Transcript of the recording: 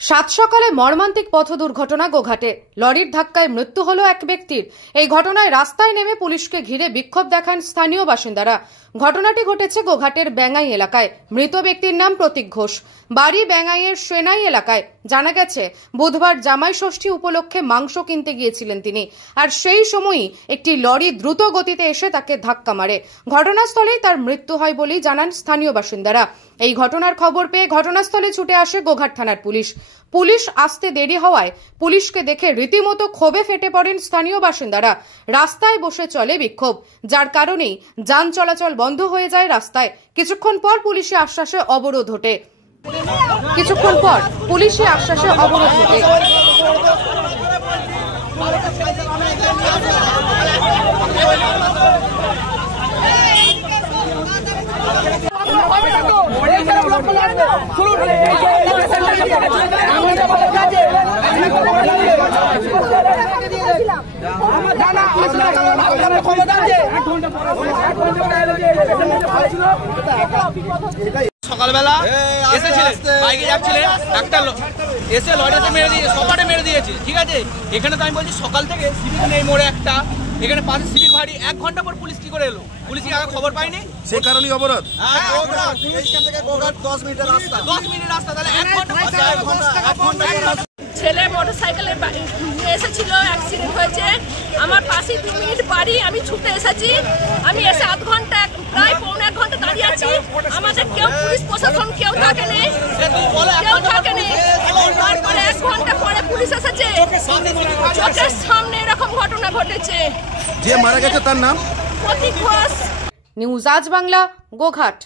সাত সকালে মর্মান্তিক পথ দুর্ঘটনা গোঘাটে। লরির ধাক্কায় মৃত্যু হলো এক ব্যক্তির। এই ঘটনায় রাস্তায় নেমে পুলিশকে ঘিরে বিক্ষোভ দেখান স্থানীয় বাসিন্দারা। ঘটনাটি ঘটেছে গোঘাটের বেঙ্গাই এলাকায়। মৃত ব্যক্তির নাম প্রতীক ঘোষ, বাড়ি বেঙ্গাইয়ের সেনাই এলাকায়। জানা গেছে বুধবার জামাই ষষ্ঠী উপলক্ষে মাংস কিনতে গিয়েছিলেন তিনি, আর সেই সময়ই একটি লরি দ্রুত গতিতে এসে তাকে ধাক্কা মারে। ঘটনাস্থলেই তার মৃত্যু হয় বলেই জানান স্থানীয় বাসিন্দারা। এই ঘটনার খবর পেয়ে ঘটনাস্থলে ছুটে আসে গোঘাট থানার পুলিশ। পুলিশ আসতে দেরি হওয়ায় পুলিশকে দেখে রীতিমতো ক্ষোভে ফেটে পড়েন স্থানীয় বাসিন্দারা। রাস্তায় বসে চলে বিক্ষোভ, যার কারণেই যান চলাচল বন্ধ হয়ে যায় রাস্তায়। কিছুক্ষণ পর পুলিশি আশ্বাসে অবরোধ ওঠে। সকালবেলা এসেছিলেন, বাইকে যাচ্ছিলেন, একটা এসে লরিটাতে মেরে দিয়ে সপাটে মেরে দিয়েছে। ঠিক আছে, এখানে তো আমি বলছি সকাল থেকে সিভিক নেই মোড়ে একটা, এখানে পাশে সিভিক ভাড়ি 1 ঘন্টা পর পুলিশ কি করে এলো? পুলিশ কি আগে খবর পায়নি? সেই কারণেই অবরোধ। 10 মিনিটের রাস্তা, তাহলে 1 ঘন্টা। ছেলে মোটরসাইকেলে এসেছিল, অ্যাক্সিডেন্ট হয়েছে। আমার পাশে 2 মিনিট বাড়ি, আমি ছুটে এসেছি। আমি এসে আধ ঘন্টা, প্রায় পৌনে 1 ঘন্টা দাঁড়িয়ে আছি। আমাদের কেউ পুলিশ প্রশাসন কেউ থাকেনি। তারপরে 1 ঘন্টা পরে পুলিশ এসেছে। চোখের সামনে এরকম ঘটনা ঘটেছে। যে মারা গেছে তার নাম প্রতীক ঘোষ। নিউজ আজ বাংলা, গোঘাট।